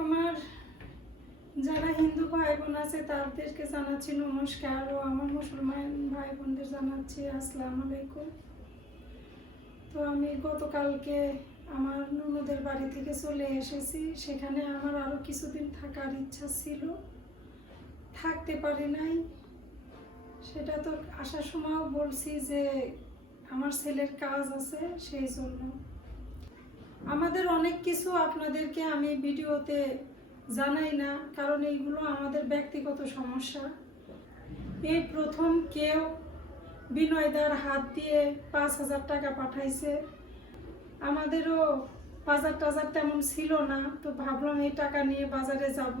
আমার যারা হিন্দু ভাই বোন আছে তাদেরকে জানাচ্ছি নমস্কার, ও আমার মুসলমান ভাই বোনদের জানাচ্ছি আসসালামু আলাইকুম। তো আমি গতকালকে আমার ননদের বাড়ি থেকে চলে এসেছি। সেখানে আমার আরও কিছুদিন থাকার ইচ্ছা ছিল, থাকতে পারি নাই। সেটা তো আসার সময়ও বলছি যে আমার ছেলের কাজ আছে, সেই জন্য। আমাদের অনেক কিছু আপনাদেরকে আমি ভিডিওতে জানাই না, কারণ এইগুলো আমাদের ব্যক্তিগত সমস্যা। এই প্রথম কেউ বিনয়দার হাত দিয়ে 5,000 টাকা পাঠাইছে। আমাদেরও বাজার টাজার তেমন ছিল না, তো ভাবলাম এই টাকা নিয়ে বাজারে যাব,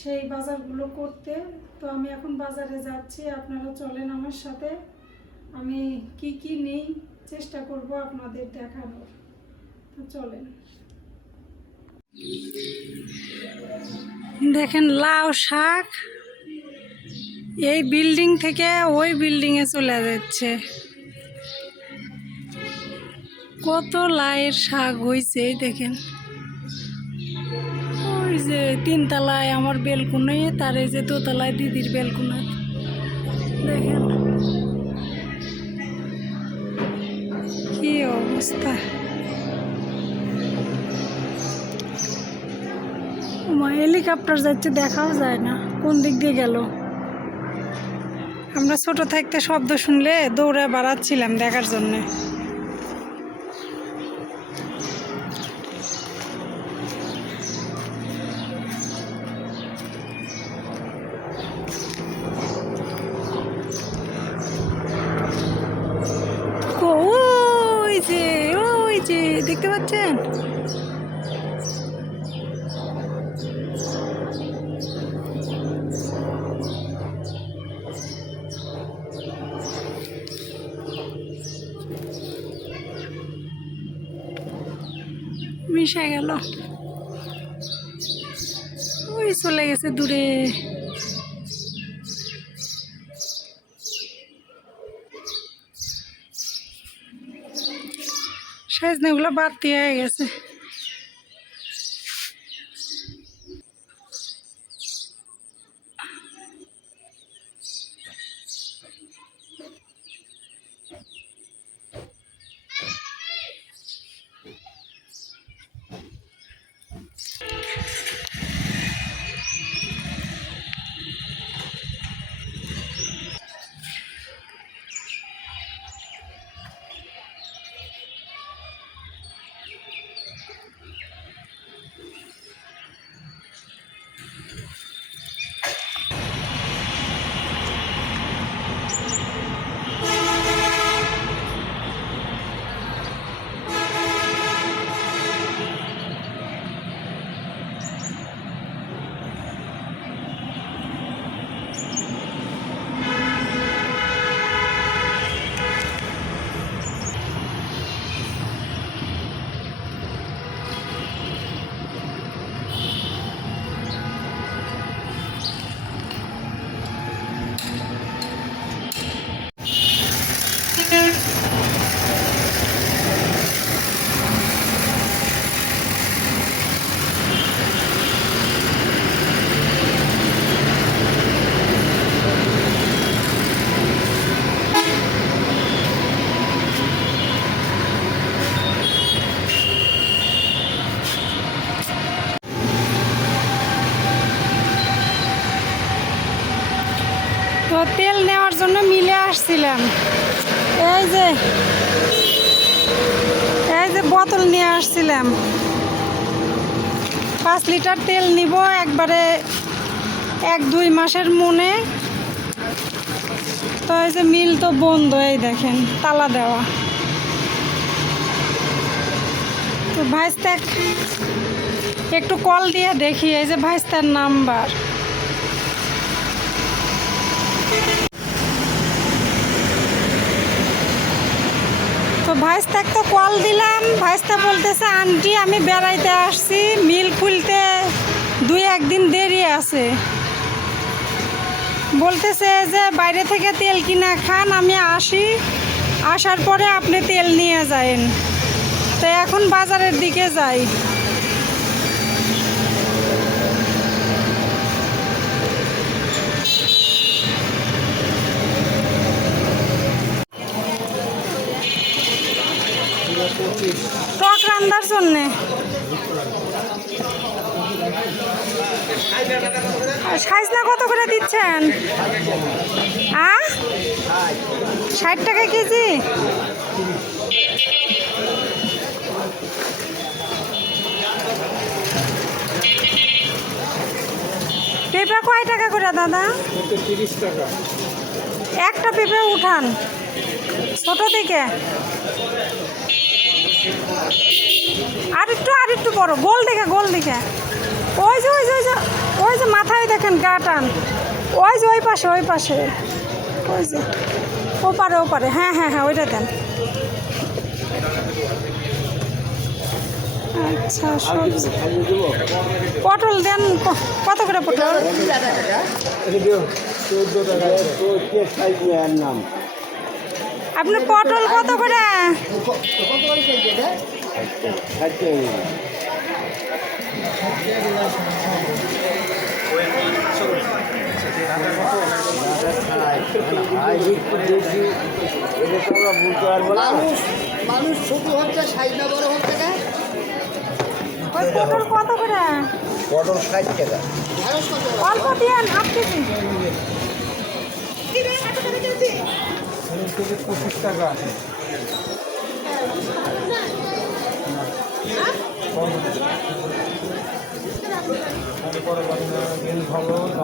সেই বাজারগুলো করতে। তো আমি এখন বাজারে যাচ্ছি, আপনারা চলেন আমার সাথে। আমি কি কি নেই চেষ্টা করব আপনাদের দেখানোর। তো চলেন। দেখেন লাউ শাক এই বিল্ডিং থেকে ওই বিল্ডিংয়ে চলে যাচ্ছে। কত লাউয়ের শাক হয়েছে দেখেন। ওই যে 3 তলায় আমার বেলকুনি, তার এই যে 2 তলায় দিদির বেলকুনি দেখেন কি অবস্থা। হেলিকপ্টার যাচ্ছে, দেখাও যায় না কোন দিক দিয়ে গেল। আমরা ছোট থাকতে শব্দ শুনলে দৌড়ে বাড়াচ্ছিলাম দেখার জন্যে। ওই যে দেখতে পাচ্ছেন, মিশে গেল, ওই চলে গেছে দূরে। সাজনাগুলো বাড়তি হয়ে গেছে। তো তেল নেওয়ার জন্য মিলে আসছিলাম। এই যে বোতল নিয়ে আসছিলাম, 5 লিটার তেল নিব একবারে 1-2 মাসের মনে। তো এই যে মিল তো বন্ধ, এই দেখেন তালা দেওয়া। তো ভাইস্তা একটু কল দিয়ে দেখি, এই যে ভাইস্তার নাম্বার। তো ভাইস্তাকে তো কল দিলাম, ভাইস্তা বলতেছে আন্টি আমি বেড়াইতে আসছি, মিল খুলতে 2-1 দিন দেরি আছে। বলতেছে যে বাইরে থেকে তেল কিনা খান, আমি আসি, আসার পরে আপনি তেল নিয়ে যায়েন। তো এখন বাজারের দিকে যাই। টক রান্নার জন্যে। সাইজনা কত করে দিচ্ছেন? 60 টাকা কেজি। পেঁপে কয় টাকা করে দাদা? 30 টাকা। একটা পেঁপে উঠান ছোট থেকে, আর একটু বড়, গোল দেখে। ওই যে মাথায় দেখেন গা টান, ওই পাশে ওই যে ওপারে। হ্যাঁ ওইটা দেন। আচ্ছা, সবজি পটল দেন। কত করে পটল? 14 টাকা। নাম আপনি পটল কত করে? মানুষ ছোট হচ্ছে, সাইজ না বড় হচ্ছে। পটল কত করে? পটল 60 টাকা। অল্প দিন, হাফ কেজি। 25 টাকা।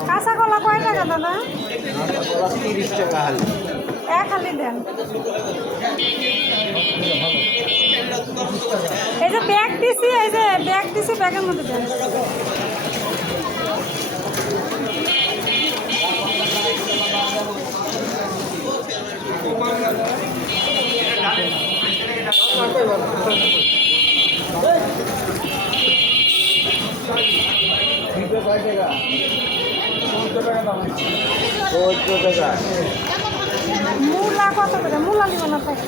কাঁচা কলা কয় টাকা দাদা? 30 টাকা হালি। এক হালি দেন। এই যে ব্যাগ দিছি, ব্যাগের মধ্যে দেন। মূলা কত করে? মূলা নিব না থাকে।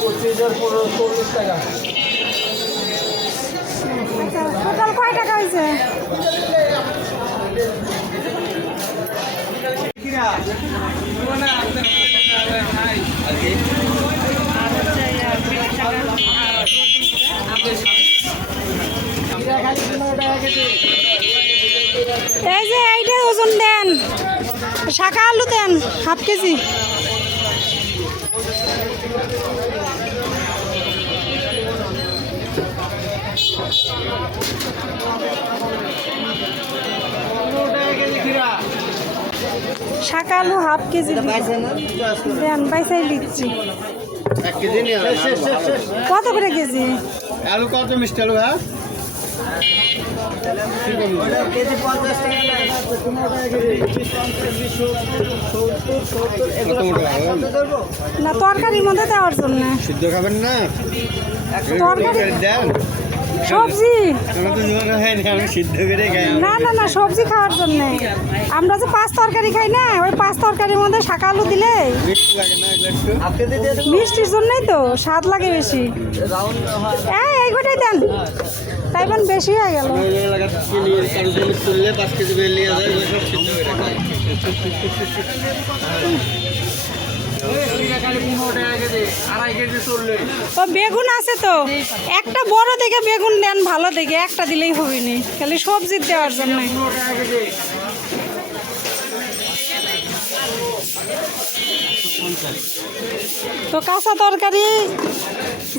25 টাকা। আচ্ছা, টোটাল কয় টাকা হয়েছে? এই যে এইটা ওজন দেন, শাকা আলু দেন হাফ কেজি। শাকা আলু হাফ কেজি দেন, পয়সাই দিচ্ছি। 1 কেজি নিয়ে কত করে কেজি? আলু কত মিষ্টি আলু? হ্যাঁ, কেজি 50 টাকা। না, তরকারির মধ্যে দেওয়ার জন্য। সিদ্ধ খাবেন না? তরকারি দেন। সবজি আমি সিদ্ধ করে খাই। না, সবজি খাওয়ার জন্য। আমরা যে 5 তরকারি খাই না, ওই 5 তরকারির মধ্যে শাকা আলু দিলে মিষ্টির জন্যই তো স্বাদ লাগে বেশি। এই গোটাই দেন, তাই বোন বেশি হয়ে গেল। ও বেগুন আছে তো, একটা বড় দেখে বেগুন দেন, ভালো দেখে একটা দিলেই হবে না, খালি সবজি দেওয়ার জন্য। তো কাঁচা তরকারি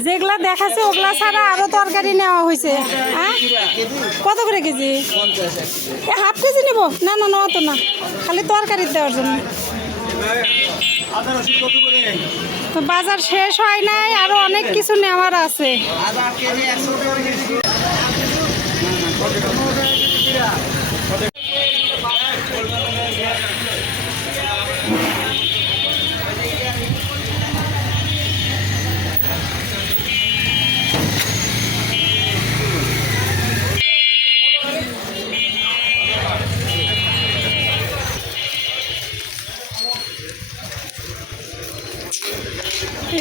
যেগুলা দেখাচ্ছে ওগুলা ছাড়া আরো তরকারি নেওয়া হয়েছে। হ্যাঁ, কত করে কেজি? হাফ কেজি নেব? না অত না, খালি তরকারি দেওয়ার জন্য। তো বাজার শেষ হয় নাই, আরো অনেক কিছু নেওয়ার আছে।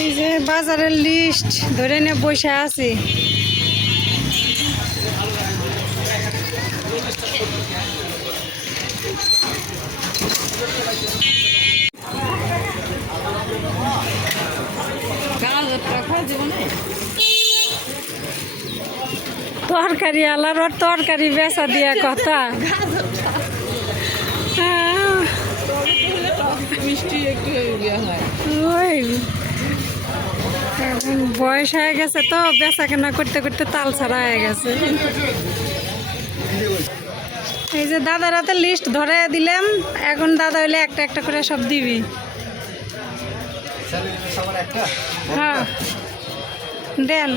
এই যে বাজারের লিস্ট ধরে নিয়ে বসে আছি। তরকারি আলার ওর তরকারি বেচা দিয়া কথা। মিষ্টি একটু ইয়ে হয়। ওই এখন বয়স হয়ে গেছে তো বেচা কেনা করতে করতে তাল ছাড়া হয়ে গেছে। এই যে দাদার হাতে লিস্ট ধরে দিলাম, এখন দাদা হইলে একটা একটা করে সব দিবি। হ্যাঁ দেন।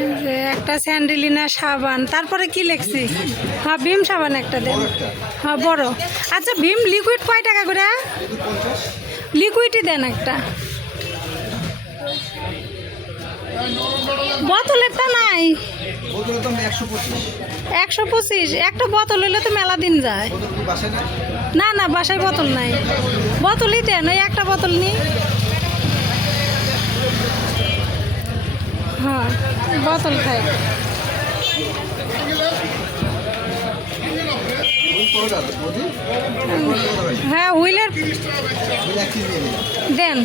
এই যে একটা স্যান্ডেলিনা সাবান, তারপরে কি লিখছি? হ্যাঁ ভীম সাবান একটা দেন। হ্যাঁ বড়। আচ্ছা ভীম লিকুইড কয় টাকা করে? লিকুইডই দেন একটা। বোতলেরটা নাই? 125 একটা বোতল হইলে তো মেলা দিন যায়। না না বাসায় বোতল নাই, বোতলই দেন, ওই একটা বোতল নি। হ্যাঁ বোতল খাই। হ্যাঁ হুইলের দেন।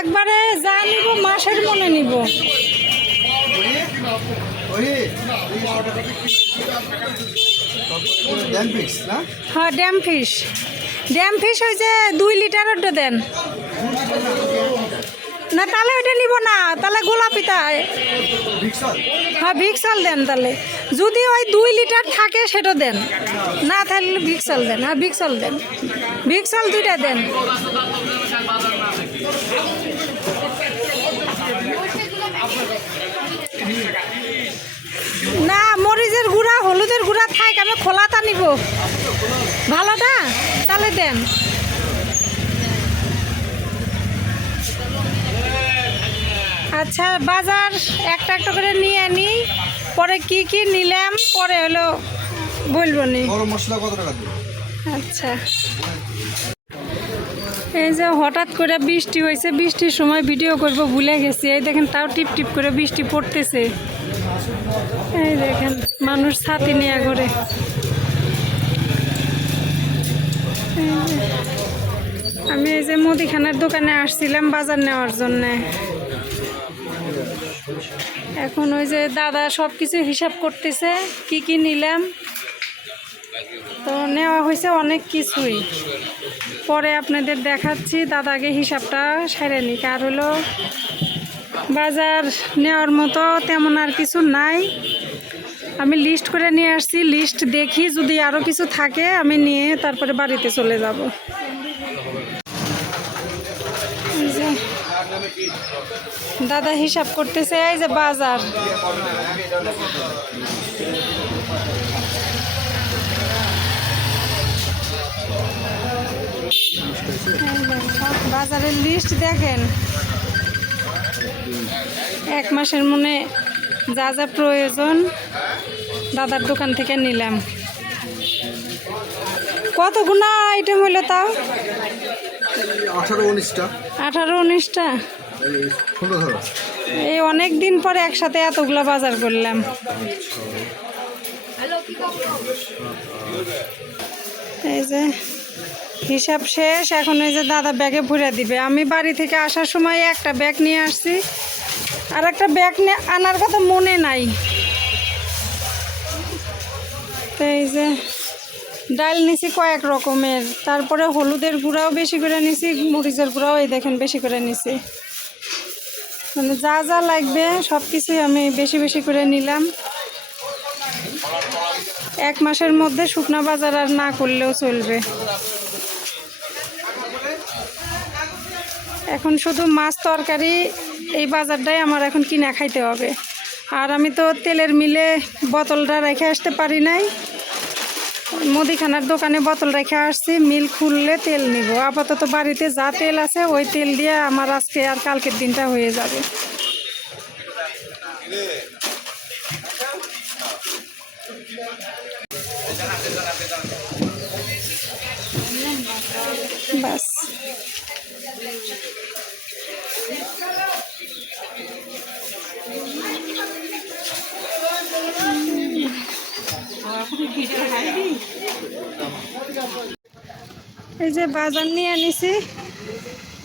একবারে যা নিব মাসের মনে নিব। হ্যাঁ ড্যাম ফিশ হয়েছে 2 লিটারেরটা দেন না, তাহলে ওইটা নিব না, তাহলে গোলাপিটা। হ্যাঁ ভিক্সল দেন তাহলে, যদি ওই 2 লিটার থাকে সেটা দেন, না তাহলে ভিক্সল দেন। হ্যাঁ ভিক্সল দেন, ভিক্সল 2টা দেন। না মরিচের গুঁড়া হলুদের গুঁড়া থাক, আমি খোলাটা নিব ভালোটা, তাহলে দেন। আচ্ছা বাজার একটা একটা করে নিয়ে আনি, পরে কি কি নিলাম পরে হলো বলবো নি। আচ্ছা এই যে হঠাৎ করে বৃষ্টি হয়েছে, বৃষ্টির সময় ভিডিও করব ভুলে গেছি। এই দেখেন তাও টিপ টিপ করে বৃষ্টি পড়তেছে। এই দেখেন মানুষ ছাতি নিয়ে ঘরে। আমি এই যে মুদিখানার দোকানে আসছিলাম বাজার নেওয়ার জন্যে। এখন ওই যে দাদা সব কিছু হিসাব করতেছে কি কি নিলাম, তো নেওয়া হয়েছে অনেক কিছুই, পরে আপনাদের দেখাচ্ছি। দাদা আগে হিসাবটা সেরে নিক। আর হলো বাজার নেওয়ার মতো তেমন আর কিছু নাই, আমি লিস্ট করে নিয়ে আসছি। লিস্ট দেখি যদি আরও কিছু থাকে আমি নিয়ে তারপরে বাড়িতে চলে যাব। দাদা হিসাব করতেছে। এই যে বাজার, বাজারের লিস্ট দেখেন, 1 মাসের মনে যা যা প্রয়োজন দাদার দোকান থেকে নিলাম। কতগুলো আইটেম হইলো তাও? 18-19টা। এই অনেক দিন পরে একসাথে এতগুলো বাজার করলাম। এই যে হিসাব শেষ, এখন এই যে দাদা ব্যাগে ভরে দিবে। আমি বাড়ি থেকে আসার সময় একটা ব্যাগ নিয়ে আসছি, আর একটা ব্যাগ আনার কথা মনে নাই। তো এই যে ডাল নিছি কয়েক রকমের, তারপরে হলুদের গুঁড়াও বেশি করে নিছি, মরিচের গুঁড়াও এই দেখেন বেশি করে নিছি। মানে যা যা লাগবে সব কিছুই আমি বেশি বেশি করে নিলাম। 1 মাসের মধ্যে শুকনা বাজার আর না করলেও চলবে। এখন শুধু মাছ তরকারি এই বাজারটাই আমার এখন কিনা খাইতে হবে। আর আমি তো তেলের মিলে বোতলটা রেখে আসতে পারি নাই, মুদিখানার দোকানে বোতল রেখে আসছি। মিল খুললে তেল নিব। আপাতত বাড়িতে যা তেল আছে ওই তেল দিয়ে আমার আজকে আর কালকের দিনটা হয়ে যাবে। বাস এই যে বাজার নিয়ে নিছি,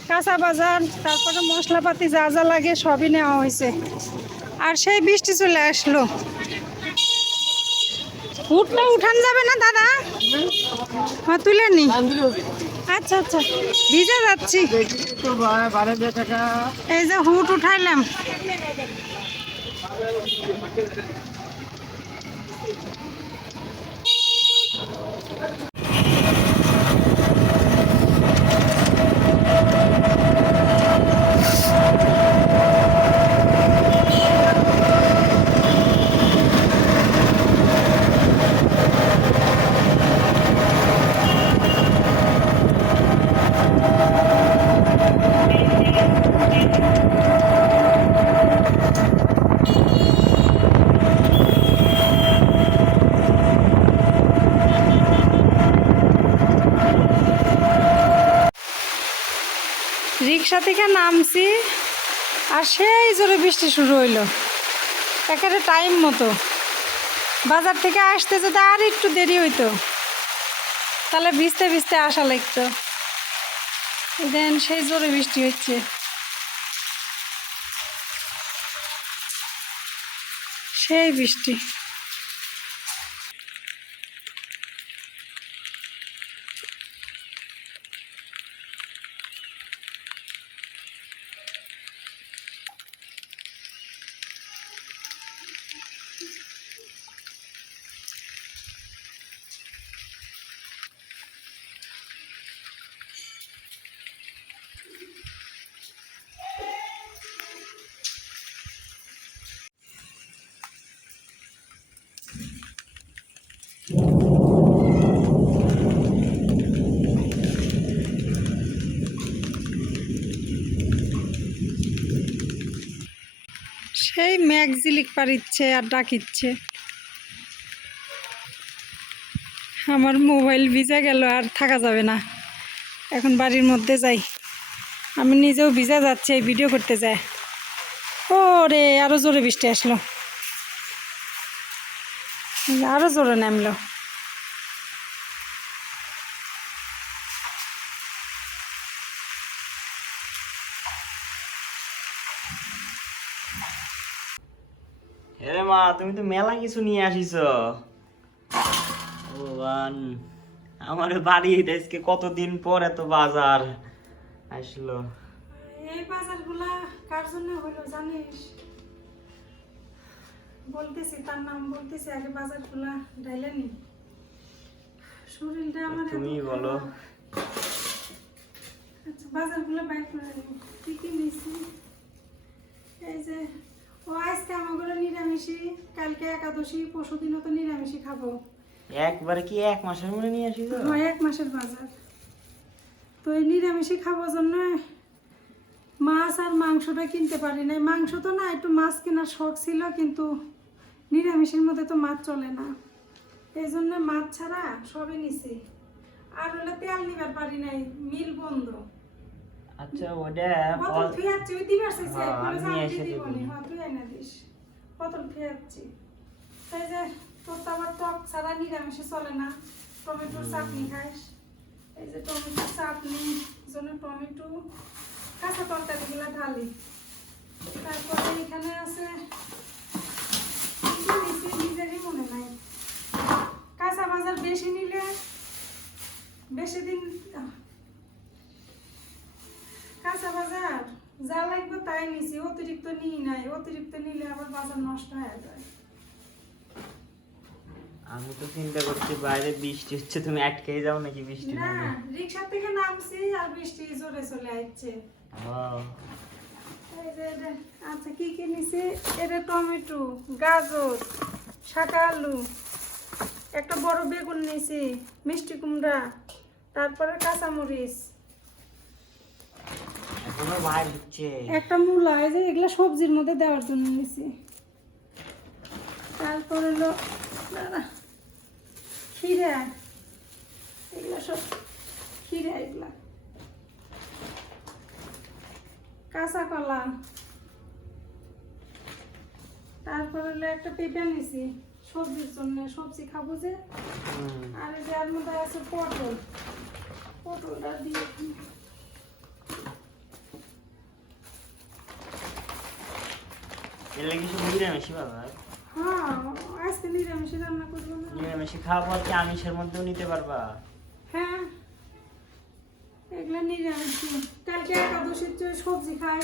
কাঁচা বাজার, তারপরে মশলাপাতি যা যা লাগে সবই নেওয়া হয়েছে। আর সেই বৃষ্টি চলে আসলো। উঠটা উঠান যাবে না দাদা? হ্যাঁ তুলে নি। আচ্ছা আচ্ছা, ভিজে যাচ্ছি। এই যে হুট উঠাইলাম। রিক্সা থেকে নামছি আর সেই জোরে বৃষ্টি শুরু হইলো, একেবারে টাইম মতো। বাজার থেকে আসতে যদি আর একটু দেরি হইতো তাহলে ভিজতে ভিজতে আসা লাগতো। দেন সেই জোরে বৃষ্টি হচ্ছে। সেই বৃষ্টি। সেই ম্যাগজিলিক পারিচ্ছে আর ডাকিচ্ছে। আমার মোবাইল ভিজা গেল, আর থাকা যাবে না, এখন বাড়ির মধ্যে যাই। আমি নিজেও ভিজা যাচ্ছে এই ভিডিও করতে যায়। ও রে, আরো জোরে বৃষ্টি আসলো, আরো জোরে নামলো। আরে মা, তুমি তো মেলা কিছু নিয়ে আসিস। ভগবান, আমার বাড়ি আজকে কতদিন পর এত বাজার আসলো। এই বাজারগুলা কার জন্য হলো জানিস? বলতেছি, তার নাম বলতেছি, আগে বাজারগুলা ডাইলে নি। শরীরটা আমার তুমি বলো। আচ্ছা, বাজারগুলো বাইক করে নিই। কি কি নিয়েছি? এই যে ও আজকে আমাগুলো নিরামিষই, কালকে একাদশী, পরশুদিনও তো নিরামিষই খাবো। একবারে কি 1 মাসের মধ্যে নিয়ে আসিস? হয় 1 মাসের বাজার। তো এই নিরামিষই খাবার জন্য মাছ আর মাংসটা কিনতে পারি নাই। মাংস তো না, একটু মাছ কেনার শখ ছিল, কিন্তু নিরামিষের মধ্যে তো মাছ চলে না, এই জন্য মাছ ছাড়া সবই নিছি। আর হলে তেল নিবার পারি নাই, মিল বন্ধ। আচ্ছা, ওটা বোতল ফিয়াচ্ছি, ওই দিবার চাইছি, হ্যাঁ, একবারে আমি জানি এসে দিব দিব। নি। হ্যাঁ, তুই এনে দিস। বোতল ফিয়াচ্ছি। তাই যে তোর তো আবার টক ছাড়া নিরামিষে চলে না, টমেটোর চাটনি খাইস। এই যে টমেটোর চাটনি জন্য টমেটো, কাঁচা তরকারিগুলো ঢালি। তারপরে এখানে আছে কি কি নিছি নিজেরই মনে নাই। কাঁচা বাজার বেশি নিলে বেশি দিন, কাঁচা বাজার যা লাগবে তাই নিছি, অতিরিক্ত নিই নাই। অতিরিক্ত নিলে আবার বাজার নষ্ট হয়ে যায়। আমি তো চিন্তা করছি বাইরে বৃষ্টি হচ্ছে, তুমি আটকেই যাও নাকি বৃষ্টি না, নামে? রিক্সা থেকে নামছি আর বৃষ্টি জোরে চলে আসছে। এই যে আচ্ছা, কি কি নিছি? এটা টমেটো, গাজর, শাকা আলু, একটা বড় বেগুন নিছি, মিষ্টি কুমড়া, তারপরে কাঁচামরিচ, এখনো বাইরে হচ্ছে। একটা মূলা। এই যে এগুলা সবজির মধ্যে দেওয়ার জন্য নিছি। তারপর হলো খিরা, এগুলা সব খিরা, এগুলা কাঁচা কলা। তারপর হলো একটা পেঁপে নিছি সবজির জন্য, সবজি খাবো যে। আর এই যে এর মধ্যে আছে পটল, পটলটা দিয়ে এর লাগে শুধু নিরামিষই বাবা। হ্যাঁ আজকে নিরামিষে রান্না করবো না। নিরামিষে খাওয়া পর কি আমিষের মধ্যেও নিতে পারবা? হ্যাঁ এগুলা নিরামিষই, কালকে একাদশীর যে সবজি খাই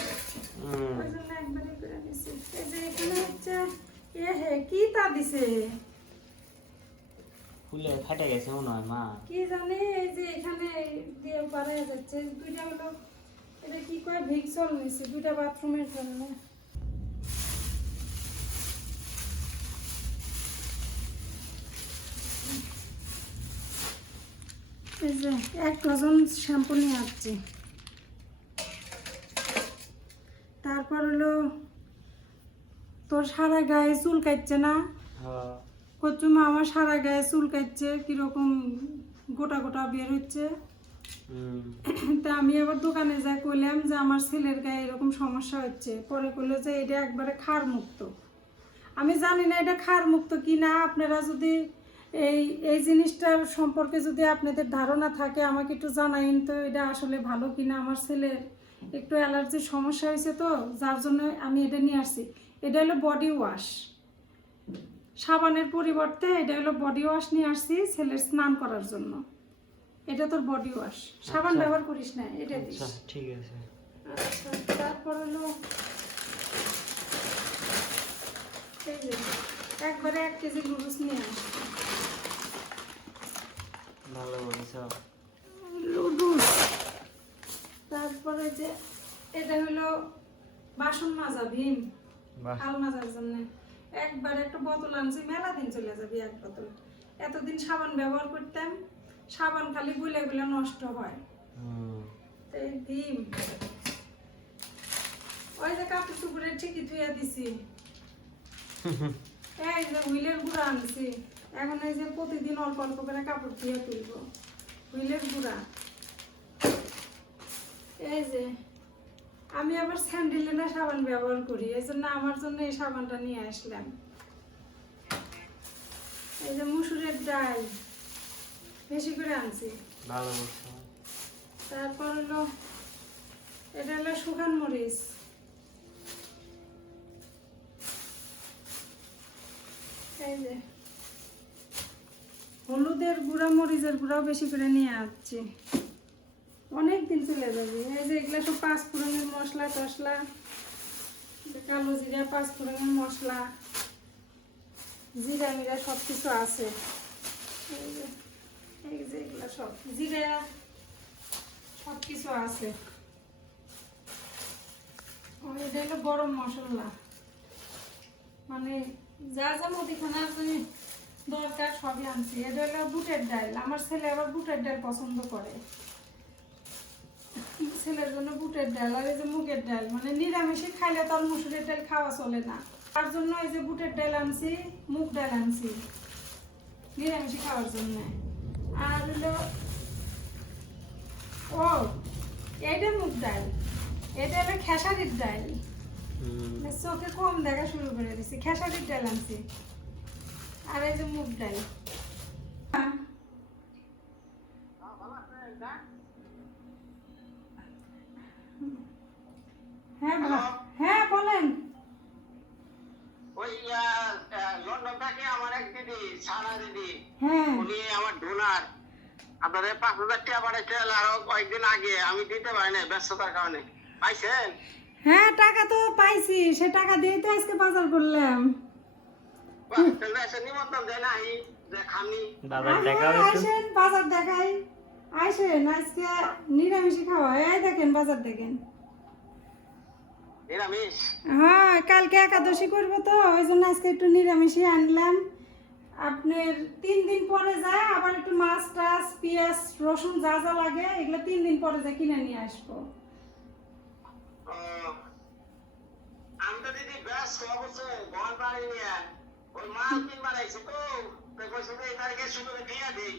ওই জন্য একবারে করে দিছি। এই যে এখানে হচ্ছে এ হে কি তা দিছে ফুলে ফাটে গেছে মনে হয় মা। কি জানি, এই যে এখানে দিয়ে পারা যাচ্ছে দুইটা হলো, এটা কি কয় ভিক্সল নিছে দুইটা বাথরুমের জন্য। এই যে 1 ডজন শ্যাম্পু নিয়ে আসছি। তারপর হলো তোর সারা গায়ে চুল কাটছে না? হ্যাঁ। কচুমা আমার সারা গায়ে চুল কাটছে, কিরকম গোটা গোটা বের হচ্ছে। তা আমি আবার দোকানে যাই কইলাম যে আমার ছেলের গায়ে এরকম সমস্যা হচ্ছে, পরে কইলো যে এটা একবারে ক্ষার মুক্ত। আমি জানি না এটা ক্ষার মুক্ত কি না, আপনারা যদি এই জিনিসটার সম্পর্কে যদি আপনাদের ধারণা থাকে আমাকে একটু জানাইন তো, এটা আসলে ভালো কিনা। আমার ছেলের একটু অ্যালার্জির সমস্যা হয়েছে তো, যার জন্য আমি এটা নিয়ে আসছি। এটা হলো বডি ওয়াশ, সাবানের পরিবর্তে এটা হলো বডি ওয়াশ নিয়ে আসছি ছেলের স্নান করার জন্য। এটা তোর বডি ওয়াশ, সাবান ব্যবহার করিস না, এটা দিস। আচ্ছা ঠিক আছে। আচ্ছা তারপর হলো এই যে একবারে 1 কেজি লুডুস নিয়ে আসছি। ভালো বলেছ। লুডুস। তারপরে যে এটা হলো বাসন মাজা ভীম, বাহ। হাল মাজার জন্য একবার একটা বোতল আনছি, মেলা দিন চলে যাবে এক বোতল। এতদিন সাবান ব্যবহার করতাম, সাবান খালি গুলে গুলে নষ্ট হয়। তো এই ভীম, ওই যে কাপড় চুপড়ের ঠিকই ধুয়ে দিছি। এই যে হুইলের গুঁড়া আনছি, এখন এই যে প্রতিদিন অল্প অল্প করে কাপড় ধুয়ে তুলবো। হুইলের গুঁড়া। এই যে আমি আবার স্যান্ডেলিনা সাবান ব্যবহার করি, এই জন্য আমার জন্য এই সাবানটা নিয়ে আসলাম। এই যে মুসুরের ডাল বেশি করে আনছি। ভালো বলছো। তারপর হলো এটা হলো শুকান মরিচ। এই যে হলুদের গুঁড়া, মরিচের গুঁড়াও বেশি করে নিয়ে আসছি, অনেক দিন চলে যাবে। এই যে এগুলো সব 5 ফোড়নের মশলা টসলা, কালো জিরা 5 ফোড়নের মশলা, জিরা মিরা সব কিছু আছে। এই যে এগুলো সব জিরা সব কিছু আছে। এটা হলো গরম মশলা, মানে যা যা মুদিখানার দরকার সবই আনছি। এটা হলো বুটের ডাল, আমার ছেলে আবার বুটের ডাল পছন্দ করে, ছেলের জন্য বুটের ডাল। আর এই যে মুগের ডাল, মানে নিরামিষে খাইলে তো আর মুসুরের ডাল খাওয়া চলে না, তার জন্য এই যে বুটের ডাল আনছি, মুগ ডাল আনছি নিরামিষে খাওয়ার জন্য। আর হলো ও এইটা মুগ ডাল, এটা হলো খেসারির ডাল। চোখে কম দেখা শুরু করে দিছি, খেসারির ডাল আনছি। আর এই যে মুগ ডাল। হ্যাঁ হ্যাঁ বলেন। ওই লন্ডন থেকে আমার এক দিদি, সারা দিদি, হ্যাঁ উনি আমার ডোনার। আপনাদের 5,000 টাকা পাঠাইছে আরো কয়েকদিন আগে, আমি দিতে পারি না ব্যস্ততার কারণে। পাইছেন? হ্যাঁ টাকা তো পাইছি, সে টাকা দিয়ে তো আজকে বাজার করলাম। নিমন্ত্রণ দেয় নাই যে খামি। বাজার দেখাও একটু। আইসেন বাজার দেখাই, আইসেন আজকে নিরামিষই খাওয়া। এই দেখেন বাজার দেখেন। নিরামিষ? হ্যাঁ কালকে একাদশী করবো তো, ওই জন্য আজকে একটু নিরামিষই আনলাম। আপনার 3 দিন পরে যায় আবার একটু মাছ টাছ পেঁয়াজ রসুন যা যা লাগে এগুলো 3 দিন পরে যায় কিনে নিয়ে আসবো। আমি তো দিদি ব্যস্ত অবশ্য ঘর বাড়ি নিয়ে ওই মাল কিনবার আইছি তো, কইছে এই তারিখে শুধু দিয়ে দিই,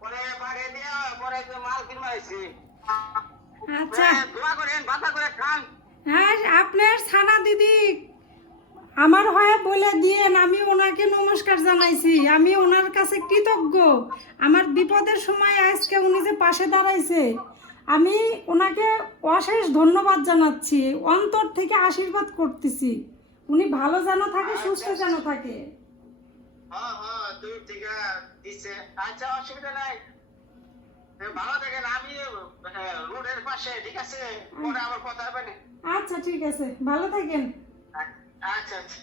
পরে বাড়ি দিয়ে পরে মাল কিনবার আইছি। আচ্ছা দোয়া করেন, বাতা করে খান। হ্যাঁ আপনার ছানা দিদি আমার হয়ে বলে দিয়েন আমি ওনাকে নমস্কার জানাইছি, আমি ওনার কাছে কৃতজ্ঞ। আমার বিপদের সময় আজকে উনি যে পাশে দাঁড়াইছে, আমি ওনাকে অশেষ ধন্যবাদ জানাচ্ছি, অন্তর থেকে আশীর্বাদ করতেছি। উনি ভালো যেন থাকে, সুস্থ যেন থাকে। হ্যাঁ হ্যাঁ তুমি ঠিক দিচ্ছে। আচ্ছা অসুবিধা নাই, ভালো থাকেন। আমি রোডের পাশে, ঠিক আছে? পরে আবার কথা হবে না। আচ্ছা ঠিক আছে, ভালো থাকেন। আচ্ছা আচ্ছা।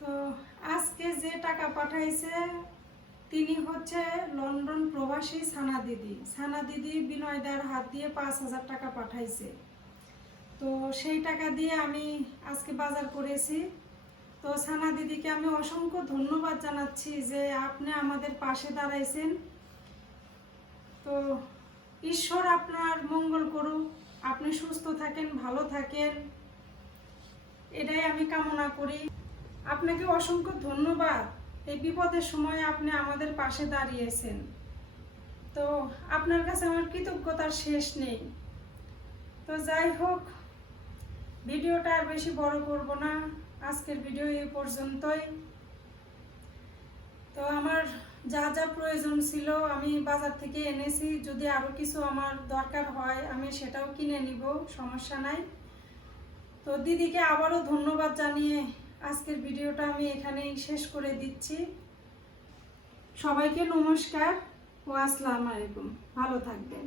তো আজকে যে টাকা পাঠাইছে তিনি হচ্ছে লন্ডন প্রবাসী সানা দিদি। সানা দিদি বিনয়দার হাত দিয়ে 5,000 টাকা পাঠাইছে। তো সেই টাকা দিয়ে আমি আজকে বাজার করেছি। তো সানা দিদিকে আমি অসংখ্য ধন্যবাদ জানাচ্ছি যে আপনি আমাদের পাশে দাঁড়াইছেন। তো ঈশ্বর আপনার মঙ্গল করুক, আপনি সুস্থ থাকেন, ভালো থাকেন, এটাই আমি কামনা করি। আপনাকে অসংখ্য ধন্যবাদ, এই বিপদের সময় আপনি আমাদের পাশে দাঁড়িয়েছেন। তো আপনার কাছে আমার কৃতজ্ঞতার শেষ নেই। তো যাই হোক, ভিডিওটা আর বেশি বড় করব না, আজকের ভিডিও এই পর্যন্তই। তো আমার যা যা প্রয়োজন ছিল আমি বাজার থেকে এনেছি, যদি আরও কিছু আমার দরকার হয় আমি সেটাও কিনে নিব, সমস্যা নাই। তো দিদিকে আবারও ধন্যবাদ জানিয়ে আজকের ভিডিওটা আমি এখানেই শেষ করে দিচ্ছি। সবাইকে নমস্কার ও আসসালামু আলাইকুম, ভালো থাকবেন।